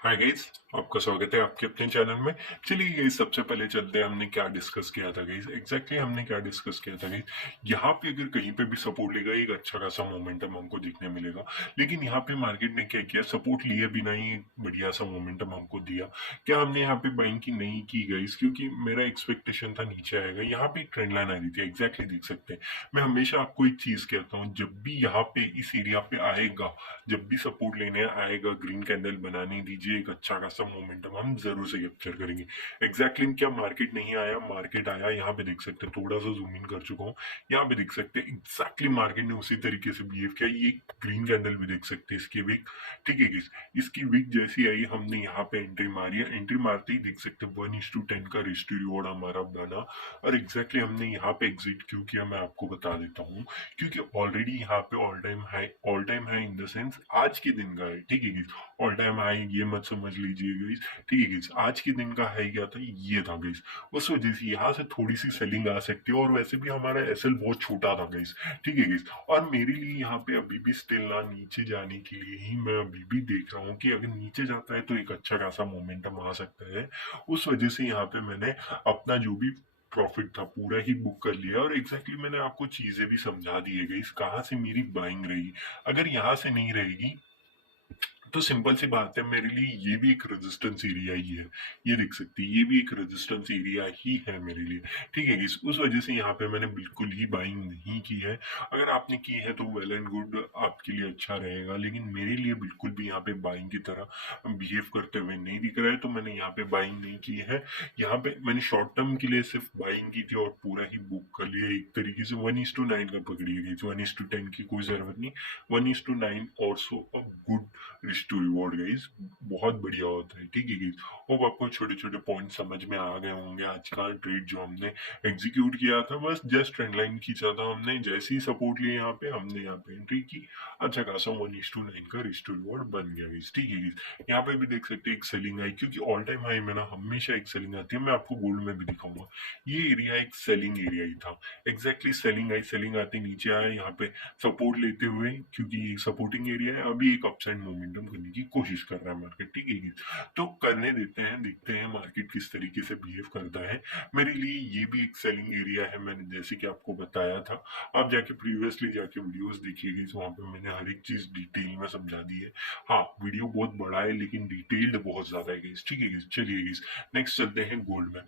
Hi guys, आपका स्वागत है आपके अपने चैनल में। चलिए गाइस, सबसे पहले चलते हैं हमने क्या डिस्कस किया था गाइस। एग्जैक्टली हमने क्या डिस्कस किया था गाइस। यहाँ पे अगर कहीं पे भी सपोर्ट लेगा एक अच्छा खासा मोमेंटम हमको देखने मिलेगा। लेकिन यहाँ पे मार्केट ने क्या किया, सपोर्ट लिए बिना ही एक बढ़िया सा मोमेंटम हमको दिया। क्या हमने यहाँ पे बाइंग की नहीं की गाइस, क्योंकि मेरा एक्सपेक्टेशन था नीचे आएगा। यहाँ पे एक ट्रेंड लाइन आ रही थी, एग्जैक्टली देख सकते हैं। मैं हमेशा आपको एक चीज कहता हूँ, जब भी यहाँ पे इस एरिया पे आएगा, जब भी सपोर्ट लेने आएगा, ग्रीन कैंडल बनाने दीजिए, एक अच्छा खासा मोमेंटम हम जरूर से कैप्चर करेंगे। एग्जैक्टली क्या मार्केट नहीं आया, मार्केट आया। यहाँ पे देख सकते हैं, थोड़ा सा जूम इन कर चुका हूँ। यहाँ पे देख सकते हैं एग्जैक्टली मार्केट ने उसी तरीके से बिहेव किया। ये ग्रीन कैंडल भी देख सकते हैं, इसकी विक। ठीक है किस, इसकी विक जैसी आई, हमने यहाँ पे एंट्री मारी है। एंट्री मारते ही देख सकते हैं 1:10 का रिस्क टू रिवॉर्ड हमारा बना। और एग्जैक्टली हमने यहाँ पे एग्जिट क्यों किया, मैं आपको बता देता हूँ। क्योंकि ऑलरेडी यहाँ पे all time high in the sense आज के दिन का है। ठीक है गाइस, ऑल टाइम हाई ये मत समझ लीजिए गाइस। ठीक है गाइस, आज के दिन का हाई क्या था, ये था गाइस। उस वजह से यहाँ से थोड़ी सी सेलिंग आ सकती है। और वैसे भी हमारा एसएल बहुत छोटा था गाइस। ठीक है गाइस, और मेरे लिए यहाँ पे अभी भी स्टिल ना नीचे जाने के लिए ही मैं अभी भी देख रहा हूँ कि अगर नीचे जाता है तो एक अच्छा खासा मोमेंटम आ सकता है। उस वजह से यहाँ पे मैंने अपना जो भी प्रॉफिट था पूरा ही बुक कर लिया। और एग्जैक्टली मैंने आपको चीजें भी समझा दी है गाइस, कहाँ से मेरी बाइंग रही। अगर यहाँ से नहीं रहेगी तो सिंपल सी बात है, मेरे लिए ये भी एक रेजिस्टेंस एरिया ही है। ये देख सकते हैं, ये भी एक रेजिस्टेंस एरिया ही है मेरे लिए। ठीक है गाइस, उस वजह से यहाँ पे मैंने बिल्कुल ही बाइंग नहीं की है। अगर आपने की है तो वेल एंड गुड, आपके लिए अच्छा रहेगा। लेकिन मेरे लिए बिल्कुल भी यहाँ पे बाइंग की तरह बिहेव करते हुए नहीं दिख रहा है, तो मैंने यहाँ पे बाइंग नहीं की है। यहाँ पे मैंने शॉर्ट टर्म के लिए सिर्फ बाइंग की थी और पूरा ही बुक कर लिया एक तरीके से। 1:9 का पकड़िए गाइस, 1:10 की कोई जरूरत नहीं। 1:9 also a good risk to reward guys, बहुत बढ़िया होता है। ठीक है गाइस, होप आपको छोटे छोटे पॉइंट समझ में आ गए होंगे। आज का ट्रेड जो हमने एग्जीक्यूट किया था, बस जस्ट ट्रेंड लाइन खींचा था हमने। जैसे ही सपोर्ट लिए यहाँ पे, हमने यहाँ पे एंट्री की। अच्छा खासा 1:9 का रिस्क टू रिवॉर्ड बन गया गाइस। ठीक है गाइस, यहाँ पे भी देख सकते हैं एक सेलिंग आई, क्योंकि ऑल टाइम हाई में ना हमेशा एक सेलिंग आती है। मैं आपको गोल्ड में भी दिखाऊंगा, ये एरिया एक सेलिंग एरिया ही था। एग्जैक्टली सेलिंग आई, सेलिंग आते नीचे आया यहाँ पे सपोर्ट लेते हुए, क्योंकि ये सपोर्टिंग एरिया है। अभी एक अपसाइड मोमेंटम करने की कोशिश कर रहा है मार्केट। ठीक है, तो करने देते हैं, देखते हैं मार्केट किस तरीके से बिहेव करता है। मेरे लिए ये भी एक सेलिंग एरिया है, मैंने जैसे कि आपको बताया था। आप जाके प्रीवियसली जाके वीडियोस देखिएगा, वहां पे मैंने हर एक चीज डिटेल में समझा दी है। हाँ, वीडियो बहुत बड़ा है लेकिन डिटेल्ड बहुत ज्यादा है गाइस। ठीक है, चलिए नेक्स्ट चलते हैं गोल्ड में।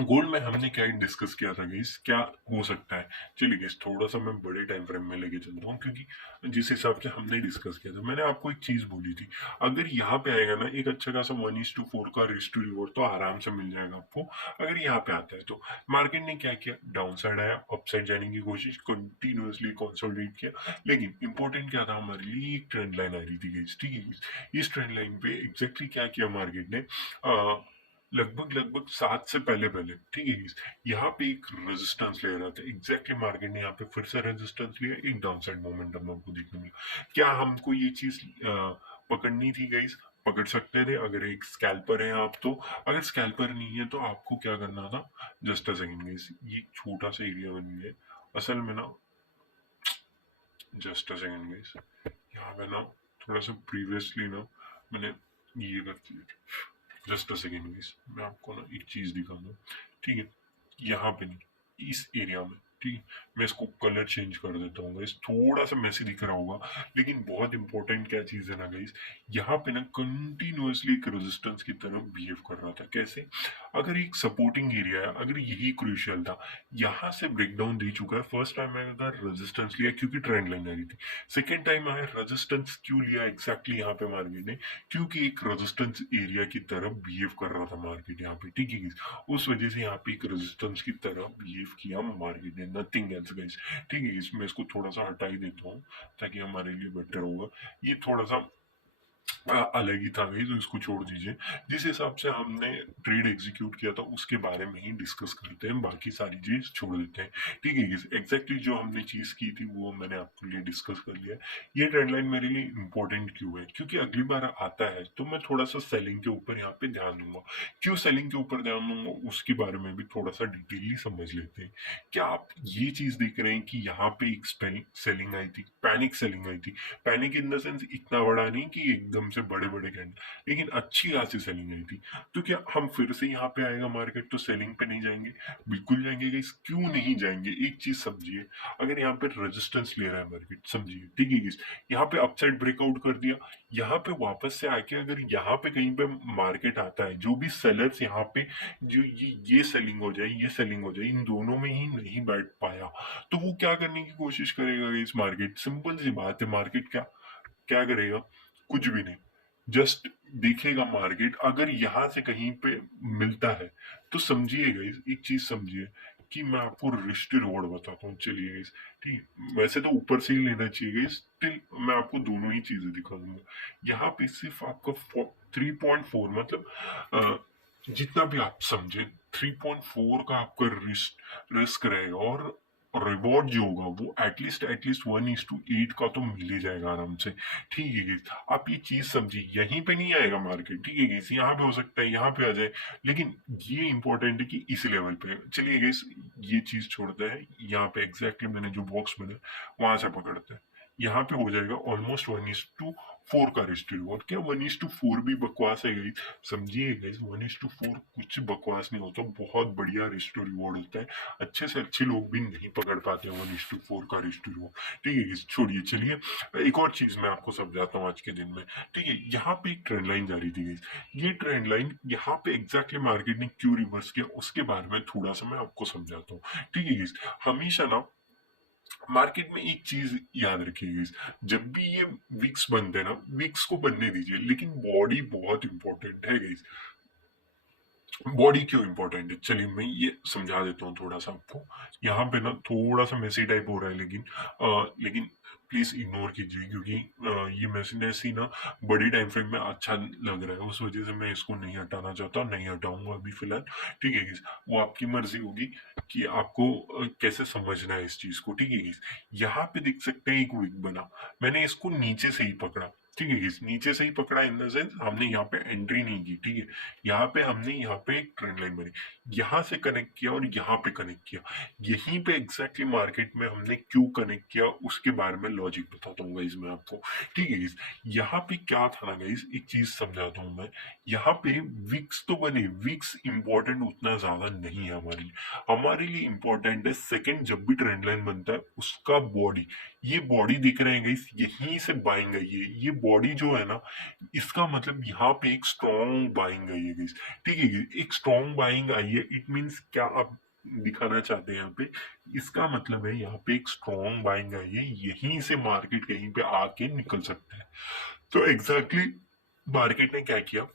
गोल्ड में हमने क्या डिस्कस किया था गाइस, क्या हो सकता है। चलिए गाइस, थोड़ा सा मैं बड़े टाइम फ्रेम में लेके चलता हूँ, क्योंकि जिस हिसाब से हमने डिस्कस किया था, मैंने आपको एक चीज बोली थी। अगर यहाँ पे आएगा ना एक अच्छा खासा 1:4 का रिस्क टू रिवॉर्ड, तो आराम से मिल जाएगा आपको। अगर यहाँ पे आता है तो मार्केट ने क्या किया, डाउन साइड आया, अपसाइड जाने की कोशिश, कंटिन्यूअसली कंसोलिडेट किया। लेकिन इंपॉर्टेंट क्या था हमारे लिए, एक ट्रेंड लाइन आ रही थी गाइस। ठीक है, इस ट्रेंड लाइन पे एग्जैक्टली क्या किया मार्केट ने, लगभग लगभग 7 से पहले पहले। ठीक है, यहाँ पे एक रेजिस्टेंस ले रहा था। एग्जैक्टली मार्केट ने यहाँ पे फिर से रेजिस्टेंस लिया, एक डाउन साइड मोमेंटम हमको देखने मिला। क्या हमको ये चीज पकड़नी थी गाइस, पकड़ सकते थे अगर एक स्कैल्पर है आप तो। अगर स्कैल्पर नहीं है तो आपको क्या करना था, जस्ट अ सेकंड गाइस, ये छोटा सा एरिया बन गया है असल में ना। जस्ट अ सेकंड गाइस, यहाँ पे ना थोड़ा सा प्रीवियसली ना मैंने ये कर दिया। जस्ट अ सेकेंड गाइस, मैं आपको ना एक चीज दिखा दूं। ठीक है, यहाँ पे नहीं, इस एरिया में। ठीक है, मैं इसको कलर चेंज कर देता हूँ गाइस, थोड़ा सा मैसी दिख रहा होगा। लेकिन बहुत इंपॉर्टेंट क्या चीज है ना गाइस, यहाँ पे ना कंटिन्यूअसली एक रेजिस्टेंस की तरफ बिहेव कर रहा था। कैसे, अगर एक सपोर्टिंग एरिया है, अगर यही क्रूशियल था, यहाँ से ब्रेकडाउन दे चुका है। फर्स्ट टाइम आया रेजिस्टेंस लिया क्योंकि ट्रेंड लाइन आ रही थी। सेकेंड टाइम आया रेजिस्टेंस क्यों लिया, एग्जैक्टली यहाँ पे मार्केट ने, क्योंकि एक रेजिस्टेंस एरिया की तरफ बिहेव कर रहा था मार्केट यहाँ पे। ठीक है, उस वजह से यहाँ पे एक रेजिस्टेंस की तरफ बिहेव किया मार्केट ने, नथिंग एल्स गाइस। ठीक है, इसमें इसको थोड़ा सा हटा ही देता हूँ ताकि हमारे लिए बेटर होगा। ये थोड़ा सा अलग ही था भाई, तो इसको छोड़ दीजिए। जिस हिसाब से हमने ट्रेड एग्जीक्यूट किया था उसके बारे में ही डिस्कस करते हैं, बाकी सारी चीज छोड़ देते हैं। ठीक है, एग्जैक्टली जो हमने चीज की थी वो मैंने आपके लिए डिस्कस कर लिया। ये ट्रेंड लाइन मेरे लिए इंपॉर्टेंट क्यों है, क्योंकि अगली बार आता है तो मैं थोड़ा सा सेलिंग के ऊपर यहाँ पे ध्यान दूंगा। क्यों सेलिंग के ऊपर ध्यान दूंगा उसके बारे में भी थोड़ा सा डिटेनली समझ लेते हैं। क्या आप ये चीज देख रहे हैं कि यहाँ पे एक सेलिंग आई थी, पैनिक सेलिंग आई थी। पैनिक इन द सेंस इतना बड़ा नहीं कि एकदम से बड़े बड़े कैंडल, लेकिन अच्छी खासी सेलिंग आई थी। तो क्या हम फिर से यहाँ पे आएगा मार्केट तो सेलिंग पे नहीं जाएंगे? बिल्कुल जाएंगे गाइस, क्यों नहीं जाएंगे? एक चीज समझिए, अगर यहाँ पे रेजिस्टेंस ले रहा है मार्केट, समझिए ठीक है गाइस, यहाँ पे अपसाइड ब्रेकआउट कर दिया, यहाँ पे वापस से आके अगर यहाँ पे कहीं पे मार्केट आता है, जो भी सेलर्स यहाँ पे जो ये सेलिंग हो जाए, ये सेलिंग हो जाए, इन दोनों में ही नहीं बैठ पाया, तो वो क्या करने की कोशिश करेगा इस मार्केट? सिंपल सी बात है, मार्केट क्या क्या करेगा? कुछ भी नहीं, जस्ट देखेगा मार्केट, अगर यहाँ से कहीं पे मिलता है तो समझिएगा, एक चीज समझिए कि मैं आपको रिस्ट रिवॉर्ड बताता हूँ, चलिए इस ठीक है, वैसे तो ऊपर से ही लेना चाहिए, स्टिल मैं आपको दोनों ही चीजें दिखा दूंगा। यहाँ पे सिर्फ आपका 3.4 मतलब जितना भी आप समझे 3.4 का आपका रिस्क रहेगा, और रिवॉर्ड जो होगा वो एटलीस्ट 1:8 का तो मिल ही जाएगा आराम से। ठीक है गाइस, आप ये चीज समझिए, यहीं पे नहीं आएगा मार्केट, ठीक है गाइस, यहाँ पे हो सकता है, यहाँ पे आ जाए, लेकिन ये इंपॉर्टेंट है कि इस लेवल पे। चलिए गाइस, ये चीज छोड़ते हैं, यहाँ पे एग्जैक्टली मैंने जो बॉक्स बनाया वहां से पकड़ते हैं, यहाँ पे हो जाएगा ऑलमोस्ट 1:4 का रिस्ट रिवॉर्ड। क्या 1:4 भी बकवास है गाइस? समझिए गाइस, 1:4 कुछ बकवास नहीं होता, बहुत बढ़िया रिस्ट रिवॉर्ड होता है, अच्छे से अच्छे लोग भी नहीं पकड़ पाते 1:4 का रिस्ट रिवॉर्ड। ठीक है गाइस, छोड़िए, चलिए एक और चीज मैं आपको समझाता हूँ आज के दिन में। ठीक है, यहाँ पे एक ट्रेंड लाइन जा रही थी गाइस, ये ट्रेंड लाइन यहाँ पे एग्जैक्टली मार्केट ने क्यों रिवर्स किया उसके बारे में थोड़ा सा मैं आपको समझाता हूँ। ठीक है गाइस, हमेशा ना मार्केट में एक चीज याद रखिएगा, जब भी ये विक्स बनते हैं ना, विक्स को बनने दीजिए, लेकिन बॉडी बहुत इंपॉर्टेंट है गाइस। बॉडी क्यों इंपॉर्टेंट है, चलिए मैं ये समझा देता हूँ थोड़ा सा आपको। यहाँ पे ना थोड़ा सा मेसी टाइप हो रहा है, लेकिन प्लीज इग्नोर कीजिए, क्योंकि ये मेसीनेस ही ना बड़ी टाइम फ्रेम में अच्छा लग रहा है, उस वजह से मैं इसको नहीं हटाना चाहता, नहीं हटाऊंगा अभी फिलहाल। ठीक है guys, वो आपकी मर्जी होगी कि आपको कैसे समझना है इस चीज को। ठीक है guys, यहाँ पे देख सकते हैं एक विक बना, मैंने इसको नीचे से ही पकड़ा। ठीक है guys, नीचे से ही पकड़ा इन द सेंस हमने यहाँ पे एंट्री नहीं की। ठीक है, यहाँ पे हमने यहाँ पे एक ट्रेंड लाइन बनी, यहाँ से कनेक्ट किया और यहाँ पे कनेक्ट किया, यहीं पे एग्जैक्टली मार्केट में हमने क्यों कनेक्ट किया उसके बारे में लॉजिक बताता हूँ गाइस मैं आपको। ठीक है गाइस, यहाँ पे क्या था ना गाइस, एक चीज समझाता हूँ मैं। यहाँ पे विक्स तो बने, विक्स इंपॉर्टेंट उतना ज्यादा नहीं है हमारे लिए, हमारे लिए इंपॉर्टेंट है सेकंड जब भी ट्रेंड लाइन बनता है उसका बॉडी। ये बॉडी दिख रहे हैं गाइस, यहीं से बाइंग है, ये बॉडी जो है ना, इसका मतलब यहाँ पे एक स्ट्रॉन्ग बाइंग आई है गाइस। ठीक है गाइस, एक स्ट्रॉन्ग बाइंग आई है, इट मींस क्या आप दिखाना चाहते हैं यहाँ पे, इसका मतलब है यहाँ पे एक स्ट्रॉन्ग बाइंग आई है, यहीं से मार्केट कहीं पे आके निकल सकता है। तो एग्जैक्टली मार्केट ने क्या किया,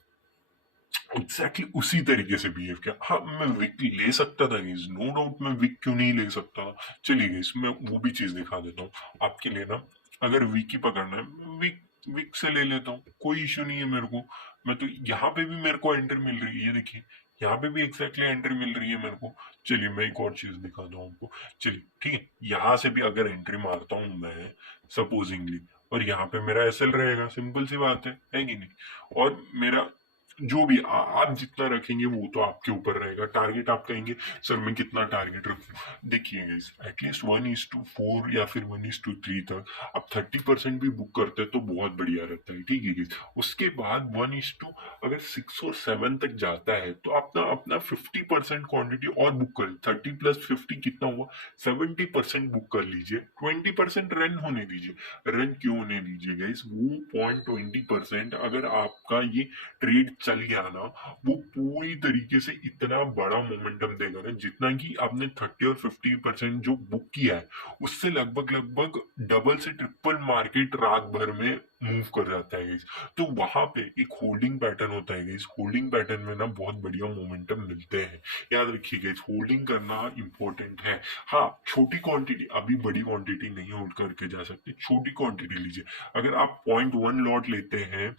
एग्जैक्टली उसी तरीके से बिहेव किया। हाँ, मैं विक ले सकता था गाइस, नो डाउट, मैं विक क्यों नहीं ले सकता था। चलिए गाइस, मैं वो भी चीज दिखा देता हूँ आपके लिए ना। अगर विक ही पकड़ना है, विक विक से ले लेता हूँ, कोई इश्यू नहीं है मेरे को। मैं तो यहाँ पे भी मेरे को एंट्री मिल रही है, ये देखिए, यहाँ पे भी एग्जैक्टली एंट्री मिल रही है मेरे को। चलिए मैं एक और चीज दिखाता हूँ आपको। चलिए ठीक है, यहाँ से भी अगर एंट्री मारता हूँ मैं सपोजिंगली, और यहाँ पे मेरा एसएल रहेगा, सिंपल सी बात है कि नहीं? और मेरा जो भी आप जितना रखेंगे वो तो आपके ऊपर रहेगा, टारगेट आप कहेंगे सर मैं कितना टारगेट रखूं। देखिए गाइस, एटलीस्ट 1:4 या फिर 1:3 तक आप 30% भी बुक करते हैं तो बहुत बढ़िया रहता है। ठीक है गाइस, उसके बाद 1:, अगर 6 और 7 तक जाता है तो अपना अपना 50% क्वांटिटी और बुक कर, 30 + 50 कितना हुआ, 70% बुक कर लीजिए, 20% रन होने दीजिए। रन क्यों होने दीजिए गाइस, वो 0.20% अगर आपका ये ट्रेड चल गया ना, वो पूरी तरीके से इतना बड़ा मोमेंटम देगा ना, जितना कि आपने 30 और 50% जो बुक किया है उससे लगभग लगभग डबल से ट्रिपल मार्केट रात भर में मूव कर जाता है गाइस। तो वहां पे एक होल्डिंग पैटर्न होता है गाइस, होल्डिंग पैटर्न में ना बहुत बढ़िया मोमेंटम मिलते हैं, याद रखिए गाइस, होल्डिंग करना इंपॉर्टेंट है। हाँ, छोटी क्वांटिटी, अभी बड़ी क्वांटिटी नहीं होल्ड करके जा सकते, छोटी क्वांटिटी लीजिए। अगर आप 0.1 लॉट लेते हैं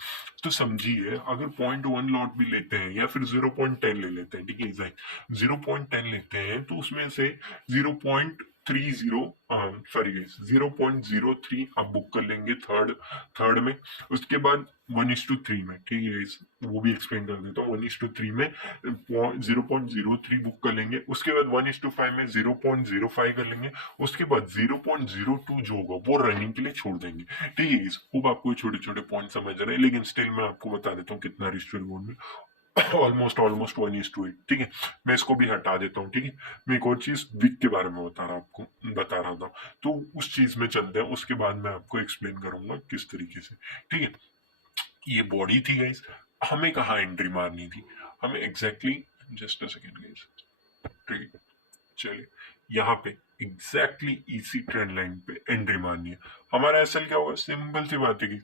तो समझिए, अगर 0.1 लॉट भी लेते हैं या फिर 0.10 ले लेते हैं, ठीक है, 0.10 लेते हैं तो उसमें से 0. 0.30 सॉरी 0.03 आप बुक कर लेंगे थर्ड थर्ड में। उसके बाद 1:3 में, ठीक है guys, वो भी एक्सप्लेन कर देता हूँ। 1:3 में 0.03 बुक कर लेंगे। उसके बाद 1:5 में 0.05 कर लेंगे। उसके बाद 0.02 जो होगा वो रनिंग के लिए छोड़ देंगे, ठीक है guys। खूब आपको छोटे छोटे पॉइंट समझ रहे हैं, लेकिन स्टिल मैं आपको बता देता हूँ कितना रिस्क रिवॉर्ड में। ऑलमोस्ट 1:8, ठीक है। मैं इसको भी हटा देता हूँ, ठीक है। मैं एक और चीज विक के बारे में बता रहा था, तो उस चीज में चलते हैं। उसके बाद मैं आपको एक्सप्लेन करूंगा किस तरीके से, ठीक है। ये बॉडी थी गाइस, हमें कहाँ एंट्री मारनी थी, हमें exactly just a second guys, ठीक है। चलिए, यहाँ पे एग्जैक्टली इसी ट्रेंड लाइन पे एंट्री मारनी है। हमारा एसएल क्या होगा, सिंपल सी बात है कि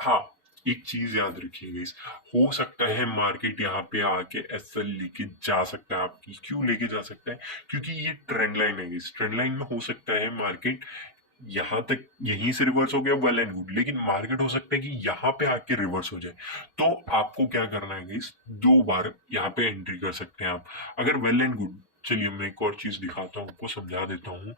हाँ, एक चीज याद रखिएगा इस, हो सकता है मार्केट यहाँ पे आके एसएल लेके जा सकता है आपकी। क्यों लेके जा सकता है, क्योंकि ये ट्रेंड लाइन है। इस ट्रेंड लाइन में हो सकता है मार्केट यहाँ तक यहीं से रिवर्स हो गया, वेल एंड गुड, लेकिन मार्केट हो सकता है कि यहाँ पे आके रिवर्स हो जाए। तो आपको क्या करना है गाइस, 2 बार यहाँ पे एंट्री कर सकते हैं आप, अगर वेल एंड गुड। चलिए मैं एक और चीज दिखाता हूँ, आपको समझा देता हूँ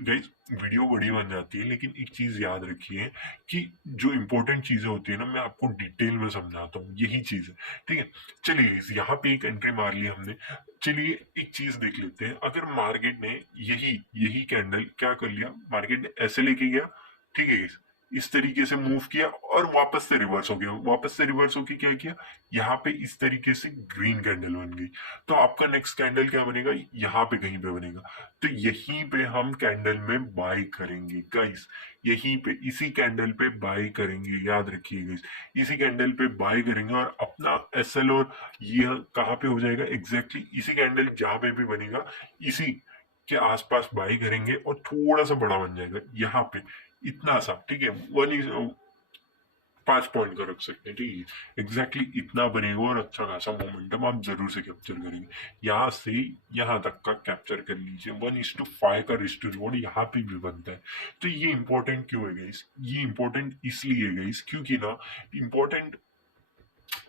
गाइस। वीडियो बड़ी बन जाती है, लेकिन एक चीज याद रखिए कि जो इंपॉर्टेंट चीजें होती है ना, मैं आपको डिटेल में समझाता हूँ, यही चीज है, ठीक है। चलिए guys, यहाँ पे एक एंट्री मार ली हमने। चलिए एक चीज देख लेते हैं, अगर मार्केट ने यही यही कैंडल क्या कर लिया, मार्केट ने ऐसे लेके गया, ठीक है, इस तरीके से मूव किया और वापस से रिवर्स हो गया। वापस से रिवर्स होके क्या किया, यहाँ पे इस तरीके से ग्रीन कैंडल बन गई। तो आपका नेक्स्ट कैंडल क्या बनेगा, यहाँ पे कहीं पे बनेगा। तो यहीं पे हम कैंडल में बाय करेंगे गाइस, यहीं पे इसी कैंडल पे बाय करेंगे, याद रखिए गाइस। इसी कैंडल पे बाय करेंगे और अपना एसएल और ये कहाँ पे हो जाएगा, एग्जैक्टली इसी कैंडल जहां पे भी बनेगा, इसी के आसपास बाई करेंगे और थोड़ा सा बड़ा बन जाएगा यहाँ पे, इतना सा, ठीक है। 5 पॉइंट का रख सकते हैं, ठीक है। एग्जैक्टली इतना बनेगा और अच्छा खासा मोमेंटम आप जरूर से कैप्चर करेंगे। यहाँ से यहाँ तक का कैप्चर कर लीजिए। 1:5 का रिस्क टू रिवॉर्ड यहाँ पे भी बनता है। तो ये इंपॉर्टेंट क्यों है गाइस, ये इंपॉर्टेंट इसलिए है गाइस, क्योंकि ना इंपॉर्टेंट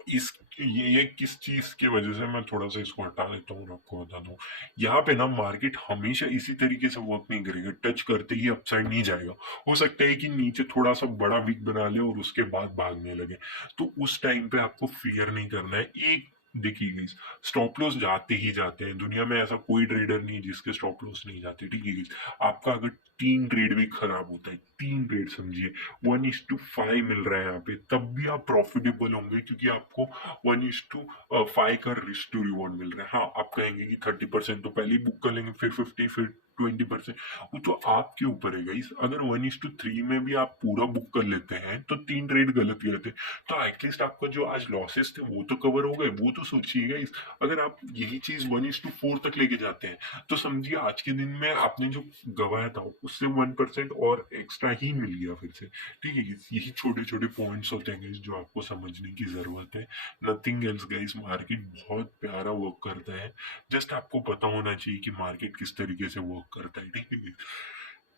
इस ये किस चीज की वजह से, मैं थोड़ा सा इसको हटा देता हूँ और आपको बता दूं। यहाँ पे ना मार्केट हमेशा इसी तरीके से वर्क नहीं करेगा, टच करते ही अपसाइड नहीं जाएगा। हो सकता है कि नीचे थोड़ा सा बड़ा वीक बना ले और उसके बाद भागने लगे। तो उस टाइम पे आपको फियर नहीं करना है। एक देखिए गाइस, स्टॉप लॉस जाते ही जाते हैं, दुनिया में ऐसा कोई ट्रेडर नहीं जिसके स्टॉप लॉस नहीं जाते, ठीक है गाइस। आपका अगर 3 ट्रेड भी खराब होता है, 3 ट्रेड समझिए, 1:5 मिल रहा है यहाँ पे, तब भी आप प्रॉफिटेबल होंगे, क्योंकि आपको 1:5 का रिस्क टू रिवॉर्ड मिल रहा है। हाँ, आप कहेंगे कि 30% तो पहले ही बुक कर लेंगे, फिर 50, फिर 20%, वो तो आपके ऊपर है गाइस। अगर 1:3 में भी आप पूरा बुक कर लेते हैं तो 3 ट्रेड गलत गए थे, तो एटलीस्ट आपका जो आज लॉसेस थे वो तो कवर हो गए। वो तो सोचिए गाइस, अगर आप यही चीज 1:4 तक लेके जाते हैं, तो समझिए आज के दिन में आपने जो गवाया था उससे 1% और एक्स्ट्रा ही मिल गया फिर से, ठीक है। यही छोटे छोटे पॉइंट्स होते हैं गाइस जो आपको समझने की जरूरत है। नथिंग एल्स गाइस, मार्केट बहुत प्यारा वर्क करता है। जस्ट आपको पता होना चाहिए कि मार्केट किस तरीके से वर्क करता है, ठीक है।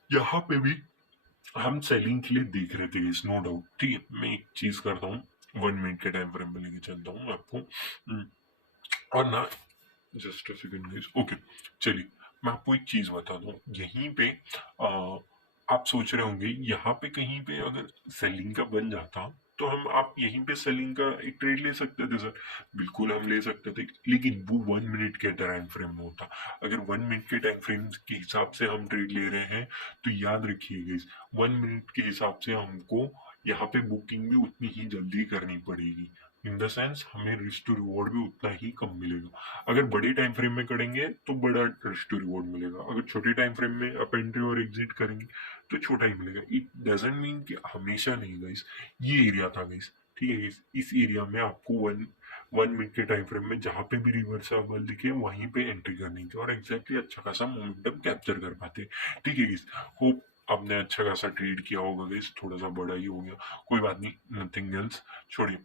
यहाँ पे भी हम सेलिंग के लिए देख रहे थे गाइस, नो डाउट, ठीक है। मैं एक चीज करता हूँ, 1 मिनट के टाइम फ्रेम पे लेके चलता हूँ आपको। और ना, just a second guys, okay. चलिए मैं आपको एक चीज बता दूं, यहीं पे आप सोच रहे होंगे यहाँ पे कहीं पे अगर सेलिंग का बन जाता तो हम आप यहीं पे सेलिंग का एक ट्रेड ले सकते थे सर। बिल्कुल हम ले सकते थे, लेकिन वो 1 मिनट के टाइम फ्रेम में होता। अगर 1 मिनट के टाइम फ्रेम के हिसाब से हम ट्रेड ले रहे हैं, तो याद रखिएगा इस 1 मिनट के हिसाब से हमको यहाँ पे बुकिंग भी उतनी ही जल्दी करनी पड़ेगी। इन द सेंस हमें रिस्क टू रिवॉर्ड भी उतना ही कम मिलेगा। अगर बड़े टाइम फ्रेम में करेंगे तो बड़ा रिस्क टू रिवॉर्ड मिलेगा, अगर छोटे टाइम फ्रेम में अप एंट्री और एग्जिट करेंगे तो छोटा ही मिलेगा। इट डजेंट मीन कि हमेशा नहीं गाइस। ये एरिया था गाइस, ठीक है। इस एरिया में आपको वन वन मिनट के टाइम फ्रेम में जहां पे भी रिवर्सल दिखे वहीं पे एंट्री करनी थी और एग्जैक्टली अच्छा खासा मोमेंटम कैप्चर कर पाते, ठीक है गाइस। होप आपने अच्छा खासा ट्रेड किया होगा गाइस, थोड़ा सा बड़ा ही हो गया, कोई बात नहीं, नथिंग एल्स, छोड़िए।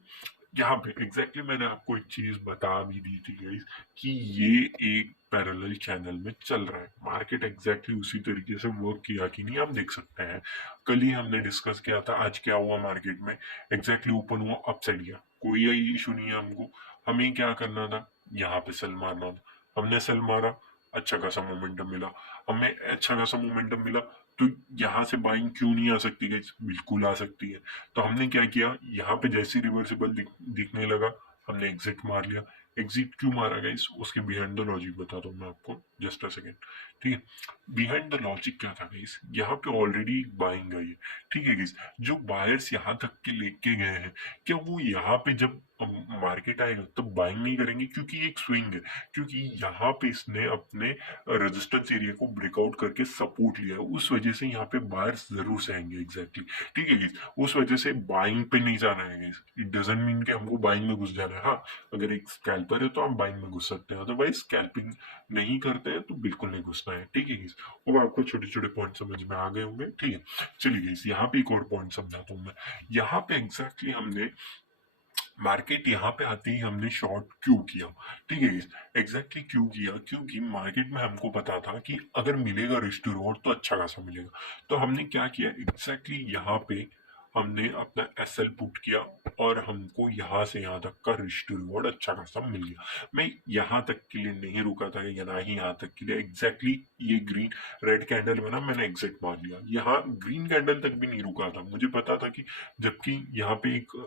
यहाँ पे एग्जैक्टली मैंने आपको एक चीज बता भी दी थी गाइस कि ये एक पैरेलल चैनल में चल रहा है। मार्केट एग्जैक्टली उसी तरीके से वर्क किया कि नहीं, आप देख सकते हैं। कल ही हमने डिस्कस किया था, आज क्या हुआ मार्केट में, एग्जैक्टली ओपन हुआ अपसाइड गया, कोई इशू नहीं है हमको। हमें क्या करना था, यहाँ पे सेल मारना था, हमने सेल मारा। अच्छा खासा मोमेंटम मिला, हमें अच्छा खासा मोमेंटम मिला, तो यहाँ से बाइंग क्यों नहीं आ सकती गाइस? बिल्कुल आ सकती है। तो हमने क्या किया, यहाँ पे जैसे रिवर्सिबल दिखने लगा, हमने एग्जिट मार लिया। एग्जिट क्यों मारा गाइस, उसके बिहाइंड द लॉजिक बताता हूँ मैं आपको, जस्ट अ सेकेंड। ठीक है, बिहाइंड द लॉजिक क्या था गाइस, यहाँ पे ऑलरेडी बाइंग आई है। ठीक है गाइस, जो बायर्स यहाँ तक के लेके गए हैं, क्या वो यहाँ पे जब मार्केट आएगा तब बाइंग नहीं करेंगे? क्योंकि एक स्विंग है, क्योंकि यहाँ पे इसने अपने रेजिस्टेंस एरिया को ब्रेकआउट करके सपोर्ट लिया है, उस वजह से यहाँ पे बायर्स जरूर से आएंगे। एग्जैक्टली ठीक है गाइस, उस वजह से बाइंग पे नहीं जाना है गाइस। इट डजंट मीन कि हमको बाइंग में घुस जाना है। हाँ, अगर एक स्कैल्पर है तो आप बाइंग में घुस सकते हैं, अदरवाइज स्कैल्पिंग नहीं करते हैं तो बिल्कुल नहीं घुसना है। ठीक है गाइस, वो आपको छोटे छोटे पॉइंट समझ में आ गए होंगे। ठीक है, चलिए गाइस, यहाँ पे एक और पॉइंट समझाता हूँ मैं। यहाँ पे एग्जैक्टली हमने मार्केट यहाँ पे आते ही हमने शॉर्ट क्यों किया? ठीक है, एग्जैक्टली क्यों किया? क्योंकि मार्केट में हमको पता था कि अगर मिलेगा रिस्क टू रिवॉर्ड तो अच्छा खासा मिलेगा। तो हमने क्या किया, एग्जैक्टली यहाँ पे हमने अपना एसएल पुट किया, और हमको यहाँ से यहाँ तक का रिस्क टू रिवॉर्ड अच्छा खासा मिल गया। मैं यहाँ तक के लिए नहीं रुका था, या ना ही यहाँ तक के लिए। एग्जैक्टली ये ग्रीन रेड कैंडल बना, मैंने एग्जिट मार लिया। यहाँ ग्रीन कैंडल तक भी नहीं रुका था, मुझे पता था कि जबकि यहाँ पे एक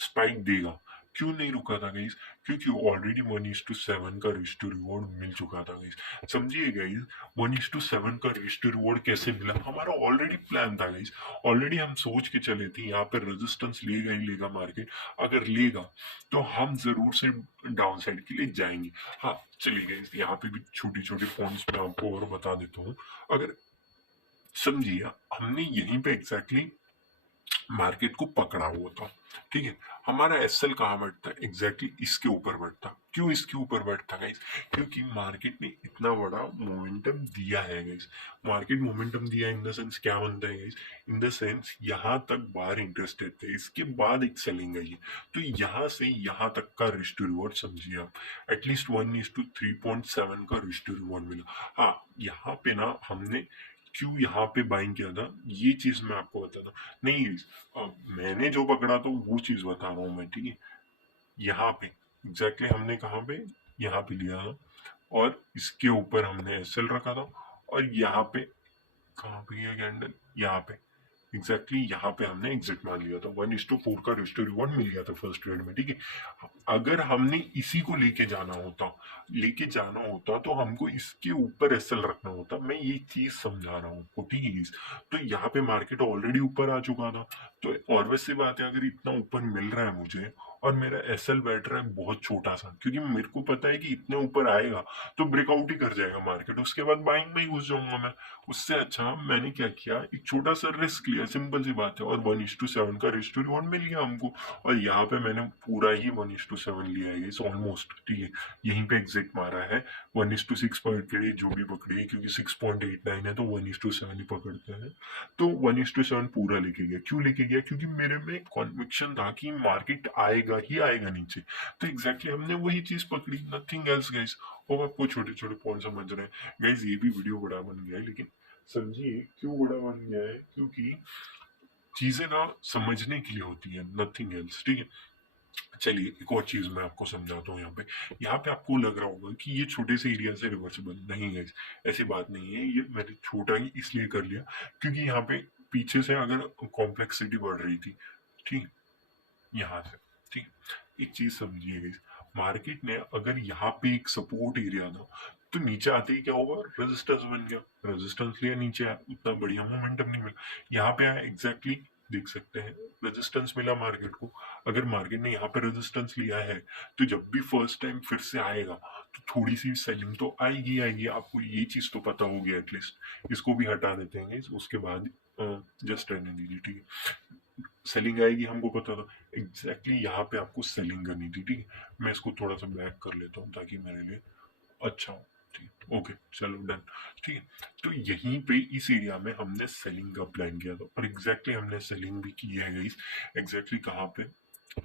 स्पाइक देगा। क्यों नहीं रुका था गाइस? क्योंकि ऑलरेडी 1:7 का रिस्ट टू रिवॉर्ड मिल चुका था गाइस। समझिए गाइस, 1:7 का रिस्ट टू रिवॉर्ड कैसे मिला? हमारा ऑलरेडी प्लान था गाइस। ऑलरेडी हम सोच के चले थे यहाँ पे रेजिस्टेंस लेगा ही लेगा मार्केट। अगर लेगा तो हम जरूर से डाउन साइड के लिए जाएंगे। हाँ चलिए गाइस, यहाँ पे भी छोटी छोटी पॉइंट्स मैं आपको और बता देता हूँ। अगर समझिए, हमने यहीं पे एग्जैक्टली मार्केट को पकड़ा हुआ था। ठीक है, हमारा एसएल कहाँ बढ़ता है? एग्जैक्टली इसके ऊपर बढ़ता। क्यों इसके ऊपर बढ़ता गाइस? क्योंकि मार्केट ने इतना बड़ा मोमेंटम दिया है गाइस। मार्केट मोमेंटम दिया इन द सेंस क्या बनता है गाइस? इन द सेंस यहाँ तक बाहर इंटरेस्टेड थे, इसके बाद एक सेलिंग आई है, तो यहाँ से यहाँ तक का रिस्क टू रिवॉर्ड समझिए आप, एटलीस्ट 1:3.7 का रिस्क टू रिवॉर्ड मिला। हाँ, यहाँ पे ना हमने क्यों यहाँ पे बाइंग किया था, ये चीज मैं आपको बताता हूँ। नहीं, मैंने जो पकड़ा तो वो चीज बता रहा हूँ मैं। ठीक है, यहाँ पे एग्जैक्टली हमने कहाँ पे, यहाँ पे लिया था, और इसके ऊपर हमने एसएल रखा था, और यहाँ पे कहाँ पे ये कैंडल, यहाँ पे एग्जैक्टली यहाँ पे हमने एग्जिट मान लिया था। 1:4 का रिस्क टू रिवॉर्ड मिल गया था फर्स्ट ट्रेड में। ठीक है, अगर हमने इसी को लेके जाना होता तो हमको इसके ऊपर एसएल रखना होता। मैं ये चीज समझा रहा हूँ आपको। ठीक है, तो यहाँ पे मार्केट ऑलरेडी ऊपर आ चुका था, तो और वैसे बात है, अगर इतना ऊपर मिल रहा है मुझे और मेरा एसएल बैठ रहा है बहुत छोटा सा, क्योंकि मेरे को पता है कि इतने ऊपर आएगा तो ब्रेकआउट ही कर जाएगा मार्केट, उसके बाद बाइंग में ही घुस जाऊंगा मैं। उससे अच्छा मैंने क्या किया, एक छोटा सा रिस्क लिया, सिंपल सी बात है, और 1:7 का रिस्क टू रिवॉर्ड मिल गया हमको। और यहाँ पे मैंने पूरा ही 1:7 लिया है इस ऑलमोस्ट। ठीक है, यहीं पे एग्जिट मारा है। 1:6 पॉइंट के लिए जो भी पकड़ी है, क्योंकि 6.89 है तो 1:7 ही पकड़ते हैं। तो 1:7 पूरा लेके गया। क्यों लेके गया? क्योंकि मेरे में कॉन्विक्शन था कि मार्केट आएगा ही आएगा नीचे। तो एग्जैक्टली हमने वही चीज पकड़ी, नथिंग एल्स गाइस। और आपको छोटे छोटे पॉइंट समझ रहे हैं गाइस। ये भी वीडियो बड़ा बन गया है, लेकिन समझिए क्यों बड़ा बन गया है, क्योंकि चीजें ना समझने के लिए होती है, नथिंग एल्स। ठीक है, चलिए एक और चीज मैं आपको समझाता हूँ। यहाँ पे आपको लग रहा होगा कि ये छोटे से एरिया से रिवर्सिबल नहीं है। ऐसी बात नहीं है, ये मैंने छोटा ही इसलिए कर लिया क्योंकि यहाँ पे पीछे से अगर कॉम्प्लेक्सिटी बढ़ रही थी, ठीक, यहाँ से, ठीक, एक चीज समझिए गाइस, मार्केट ने अगर यहाँ पे एक सपोर्ट एरिया था, तो नीचे आते ही क्या होगा, रेजिस्टेंस बन गया, रेजिस्टेंस लिया, नीचे आया, उतना बढ़िया मोमेंटम नहीं मिला। यहाँ पे आया, एग्जैक्टली देख सकते हैं, रेजिस्टेंस मिला मार्केट को। अगर मार्केट ने यहाँ पे रेजिस्टेंस लिया है, तो जब भी फर्स्ट टाइम फिर से आएगा तो थोड़ी सी सेलिंग तो आएगी आएगी, आपको ये चीज तो पता होगी एटलीस्ट। इसको भी हटा देते हैं उसके बाद, जस्ट रहने दीजिए। ठीक है, सेलिंग आएगी हमको पता था, एग्जैक्टली यहाँ पे आपको सेलिंग करनी थी। ठीक है, मैं इसको थोड़ा सा बैक कर लेता हूँ ताकि मेरे लिए अच्छा हो। ठीक, ओके, चलो डन। ठीक है, तो यहीं पे इस एरिया में हमने सेलिंग का प्लान किया था, और एग्जैक्टली हमने सेलिंग भी की है गाइस। एग्जैक्टली कहाँ पे,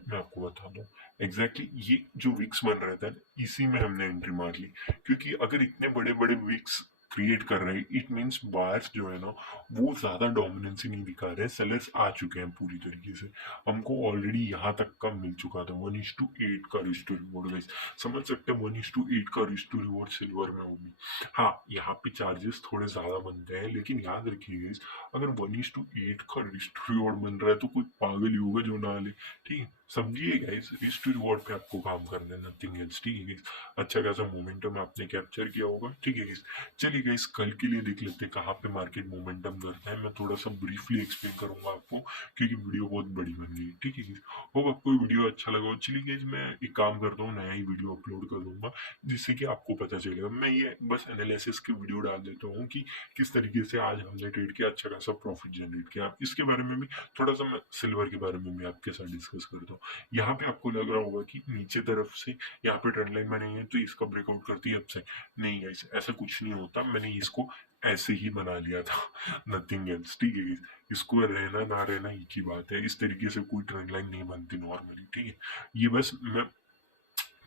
मैं आपको बता दूं। एग्जैक्टली ये जो विक्स बन रहा था, इसी में हमने एंट्री मार ली, क्योंकि अगर इतने बड़े बड़े विक्स क्रिएट कर रहे हैं, इट मीन्स बायर्स जो है ना वो ज्यादा डोमिनेंसी नहीं दिखा रहे हैं, सेलर्स आ चुके हैं पूरी तरीके से। हमको ऑलरेडी यहाँ तक का मिल चुका था 1:8 का रिस्क टू रिवॉर्ड गाइस, समझ सकते हैं 1:8 का रिस्क टू रिवॉर्ड सिल्वर में होगी। हाँ यहाँ पे चार्जेस थोड़े ज्यादा बनते हैं, लेकिन याद रखिए गाइस अगर 1:8 का रिस्क टू रिवॉर्ड बन रहा है तो कोई पागल ही होगा जो ना ले। ठीक है, समझिए गाइस रिस्क टू रिवॉर्ड पे आपको काम करना है, नथिंग एल्स। ठीक है guys? अच्छा खासा मोमेंटम आपने कैप्चर किया होगा। ठीक है guys? चलिए गाइस कल के लिए देख लेते हैं कहाँ पे मार्केट मोमेंटम करता है। मैं थोड़ा सा ब्रीफली एक्सप्लेन करूंगा आपको क्योंकि वीडियो बहुत बड़ी बन गई। ठीक है guys? होप आपको ये वीडियो अच्छा लगा हो। चलिए गाइस मैं एक काम करता हूँ, नया ही वीडियो अपलोड कर दूंगा जिससे कि आपको पता चलेगा। मैं ये बस एनालिसिस के वीडियो डाल देता हूँ कि किस तरीके से आज हमने ट्रेड किया, अच्छा खासा प्रॉफिट जनरेट किया। इसके बारे में भी थोड़ा सा मैं सिल्वर के बारे में भी आपके साथ डिस्कस करता हूँ। यहाँ पे आपको लग रहा होगा कि नीचे तरफ से यहाँ पे ट्रेंड लाइन बनी है तो इसका ब्रेकआउट करती है अपसाइड। नहीं गाइस ऐसा कुछ नहीं होता, मैंने इसको ऐसे ही बना लिया था नथिंग एल्स। ठीक है guys? इसको रहना ना रहना एक ही बात है, इस तरीके से कोई ट्रेंड लाइन नहीं बनती नॉर्मली। ठीक है, ये बस मैं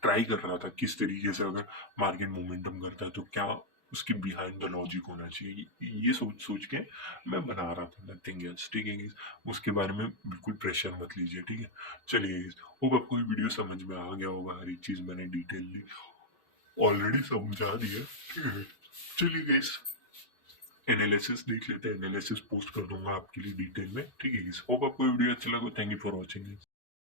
ट्राई कर रहा था किस तरीके से अगर मार्केट मोमेंटम करता है तो क्या उसके बिहाइंड द लॉजिक होना चाहिए, ये सोच सोच के मैं बना रहा था, नथिंग एल्स। ठीक है guys? उसके बारे में बिल्कुल प्रेशर मत लीजिए। ठीक है, चलिए होप आपको ये वीडियो समझ में आ गया होगा, हर एक चीज मैंने डिटेलली ऑलरेडी समझा दिया। ठीक है, चलिए गाइस एनालिसिस देख लेते हैं, एनालिसिस पोस्ट कर दूंगा आपके लिए डिटेल में। ठीक है गाइस, होप आपको वीडियो अच्छा लगा, थैंक यू फॉर वॉचिंग।